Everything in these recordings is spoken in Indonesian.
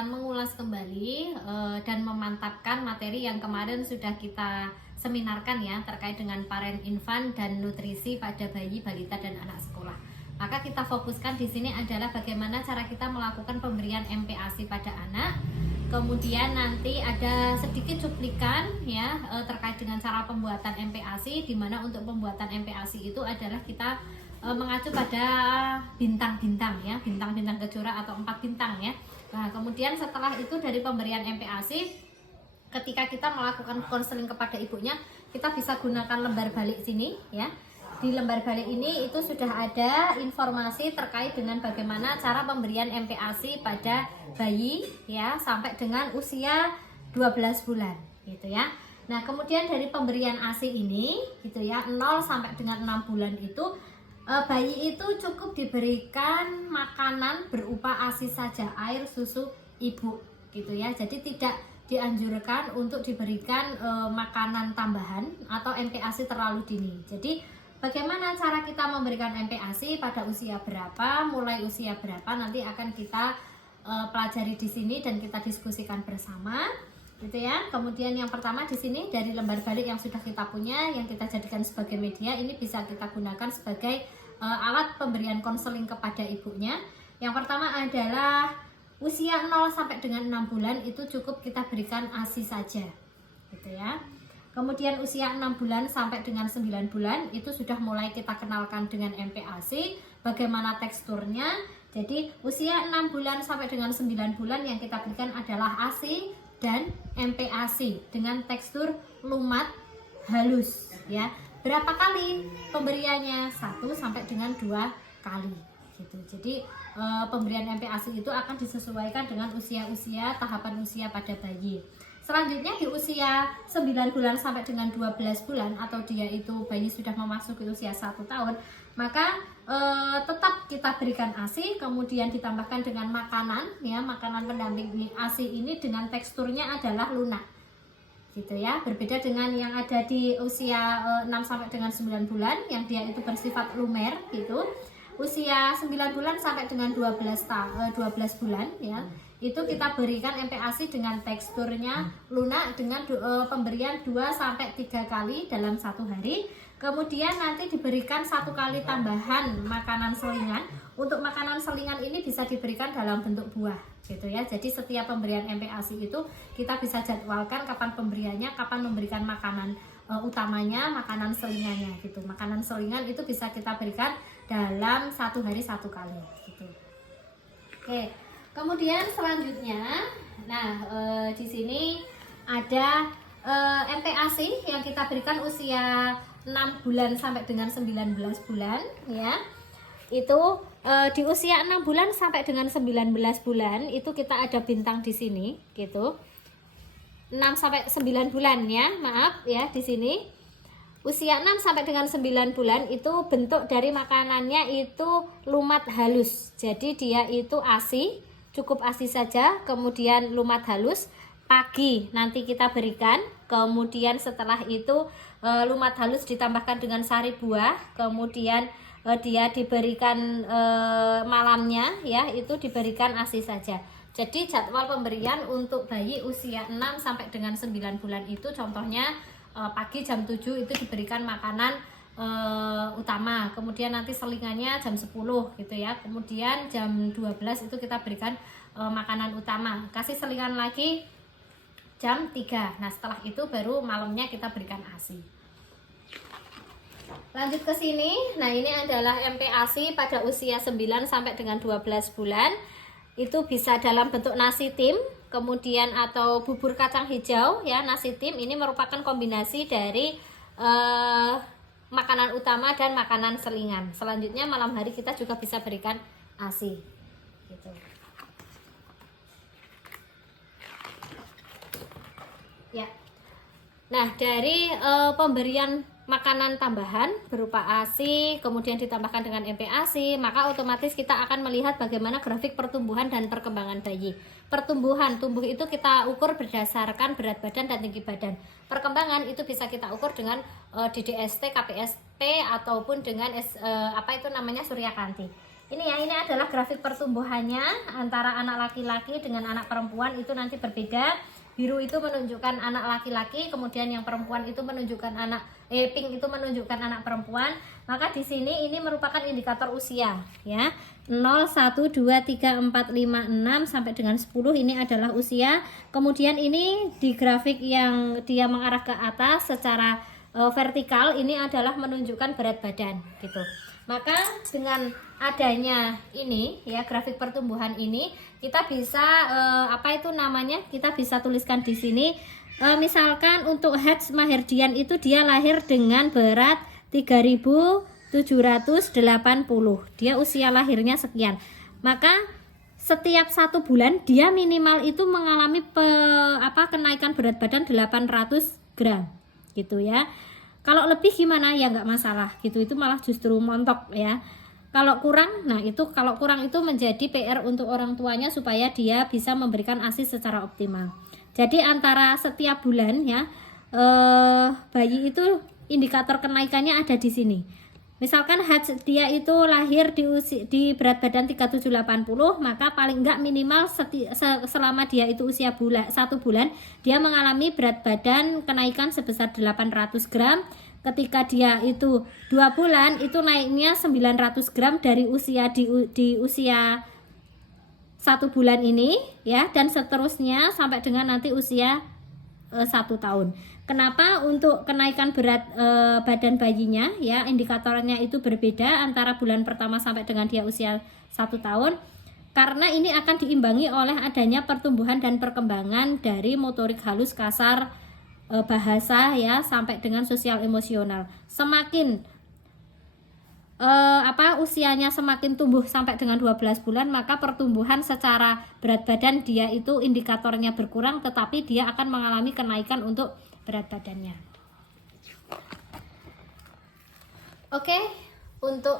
akan mengulas kembali dan memantapkan materi yang kemarin sudah kita seminarkan ya, terkait dengan parent infant dan nutrisi pada bayi, balita dan anak sekolah. Maka kita fokuskan di sini adalah bagaimana cara kita melakukan pemberian MPASI pada anak. Kemudian nanti ada sedikit cuplikan ya terkait dengan cara pembuatan MPASI, di mana untuk pembuatan MPASI itu adalah kita mengacu pada bintang-bintang ya, bintang-bintang kejora atau 4 bintang ya. Nah, kemudian setelah itu dari pemberian MPASI, ketika kita melakukan konseling kepada ibunya, kita bisa gunakan lembar balik sini ya. Di lembar balik ini itu sudah ada informasi terkait dengan bagaimana cara pemberian MPASI pada bayi ya sampai dengan usia 12 bulan gitu ya. Nah, kemudian dari pemberian ASI ini gitu ya, 0 sampai dengan 6 bulan itu bayi itu cukup diberikan makanan berupa ASI saja, air susu ibu gitu ya. Jadi tidak dianjurkan untuk diberikan makanan tambahan atau MPASI terlalu dini. Jadi bagaimana cara kita memberikan MPASI pada usia berapa, mulai usia berapa, nanti akan kita pelajari di sini dan kita diskusikan bersama gitu ya. Kemudian yang pertama di sini dari lembar balik yang sudah kita punya, yang kita jadikan sebagai media, ini bisa kita gunakan sebagai alat pemberian konseling kepada ibunya. Yang pertama adalah usia 0 sampai dengan 6 bulan itu cukup kita berikan ASI saja gitu ya. Kemudian usia 6 bulan sampai dengan 9 bulan itu sudah mulai kita kenalkan dengan MPASI, bagaimana teksturnya. Jadi usia 6 bulan sampai dengan 9 bulan yang kita berikan adalah ASI dan MPASI dengan tekstur lumat halus ya. Berapa kali pemberiannya? 1 sampai dengan 2 kali gitu. Jadi pemberian MPASI itu akan disesuaikan dengan usia-usia, tahapan usia pada bayi. Selanjutnya di usia 9 bulan sampai dengan 12 bulan atau dia itu bayi sudah memasuki usia 1 tahun, maka tetap kita berikan ASI, kemudian ditambahkan dengan makanan ya, makanan pendamping ASI ini dengan teksturnya adalah lunak gitu ya, berbeda dengan yang ada di usia 6 sampai dengan 9 bulan yang dia itu bersifat lumer gitu. Usia 9 bulan sampai dengan 12 bulan ya, itu kita berikan MPASI dengan teksturnya lunak dengan pemberian 2 sampai 3 kali dalam 1 hari. Kemudian nanti diberikan 1 kali tambahan makanan selingan. Untuk makanan selingan ini bisa diberikan dalam bentuk buah gitu ya. Jadi setiap pemberian MPASI itu kita bisa jadwalkan kapan pemberiannya, kapan memberikan makanan utamanya, makanan selingannya gitu. Makanan selingan itu bisa kita berikan dalam 1 hari 1 kali gitu. Oke. Kemudian selanjutnya, nah di sini ada MPASI yang kita berikan usia 6 bulan sampai dengan 19 bulan ya. Itu di usia 6 bulan sampai dengan 19 bulan itu kita ada bintang di sini gitu. 6 sampai 9 bulan ya, maaf ya di sini. Usia 6 sampai dengan 9 bulan itu bentuk dari makanannya itu lumat halus. Jadi dia itu ASI, cukup ASI saja, kemudian lumat halus. Pagi nanti kita berikan, kemudian setelah itu lumat halus ditambahkan dengan sari buah, kemudian dia diberikan malamnya ya, itu diberikan ASI saja. Jadi jadwal pemberian untuk bayi usia 6 sampai dengan 9 bulan itu contohnya pagi jam 7 itu diberikan makanan utama, kemudian nanti selingannya jam 10 gitu ya, kemudian jam 12 itu kita berikan makanan utama, kasih selingan lagi jam 3. Nah setelah itu baru malamnya kita berikan ASI. Lanjut ke sini, nah ini adalah MPASI pada usia 9 sampai dengan 12 bulan. Itu bisa dalam bentuk nasi tim, kemudian atau bubur kacang hijau ya. Nasi tim ini merupakan kombinasi dari makanan utama dan makanan selingan. Selanjutnya malam hari kita juga bisa berikan ASI gitu. Ya. Nah, dari pemberian makanan tambahan berupa ASI kemudian ditambahkan dengan MPASI, maka otomatis kita akan melihat bagaimana grafik pertumbuhan dan perkembangan bayi. Pertumbuhan, tumbuh itu kita ukur berdasarkan berat badan dan tinggi badan. Perkembangan itu bisa kita ukur dengan DDST, KPST ataupun dengan surya kanti. Ini ya, ini adalah grafik pertumbuhannya antara anak laki-laki dengan anak perempuan itu nanti berbeda. Biru itu menunjukkan anak laki-laki, kemudian yang perempuan itu menunjukkan pink itu menunjukkan anak perempuan. Maka di sini ini merupakan indikator usia ya. 0, 1, 2, 3, 4, 5, 6 sampai dengan 10 ini adalah usia. Kemudian ini di grafik yang dia mengarah ke atas secara vertikal ini adalah menunjukkan berat badan gitu. Maka dengan adanya ini ya, grafik pertumbuhan ini, kita bisa kita bisa tuliskan di sini. Misalkan untuk Hatch Maherdian itu dia lahir dengan berat 3780, dia usia lahirnya sekian. Maka setiap 1 bulan dia minimal itu mengalami kenaikan berat badan 800 gram gitu ya. Kalau lebih gimana ya nggak masalah gitu, itu malah justru montok ya. Kalau kurang, kalau kurang itu menjadi PR untuk orang tuanya supaya dia bisa memberikan ASI secara optimal. Jadi antara setiap bulan ya, bayi itu indikator kenaikannya ada di sini. Misalkan dia itu lahir di berat badan 3780, maka paling enggak minimal selama dia itu usia 1 bulan, dia mengalami berat badan kenaikan sebesar 800 gram. Ketika dia itu 2 bulan, itu naiknya 900 gram dari usia di usia 1 bulan ini ya, dan seterusnya sampai dengan nanti usia 1 tahun. Kenapa untuk kenaikan berat badan bayinya ya, indikatornya itu berbeda antara bulan pertama sampai dengan dia usia 1 tahun? Karena ini akan diimbangi oleh adanya pertumbuhan dan perkembangan dari motorik halus, kasar, bahasa ya, sampai dengan sosial emosional. Semakin usianya semakin tumbuh sampai dengan 12 bulan, maka pertumbuhan secara berat badan dia itu indikatornya berkurang, tetapi dia akan mengalami kenaikan untuk berat badannya. Oke, untuk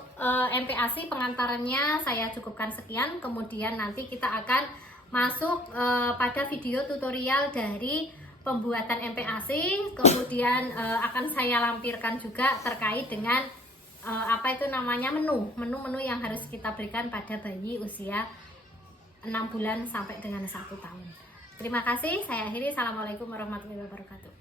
MPASI pengantarannya saya cukupkan sekian. Kemudian nanti kita akan masuk pada video tutorial dari pembuatan MPASI. Kemudian akan saya lampirkan juga terkait dengan menu yang harus kita berikan pada bayi usia 6 bulan sampai dengan 1 tahun. Terima kasih, saya akhiri. Assalamualaikum warahmatullahi wabarakatuh.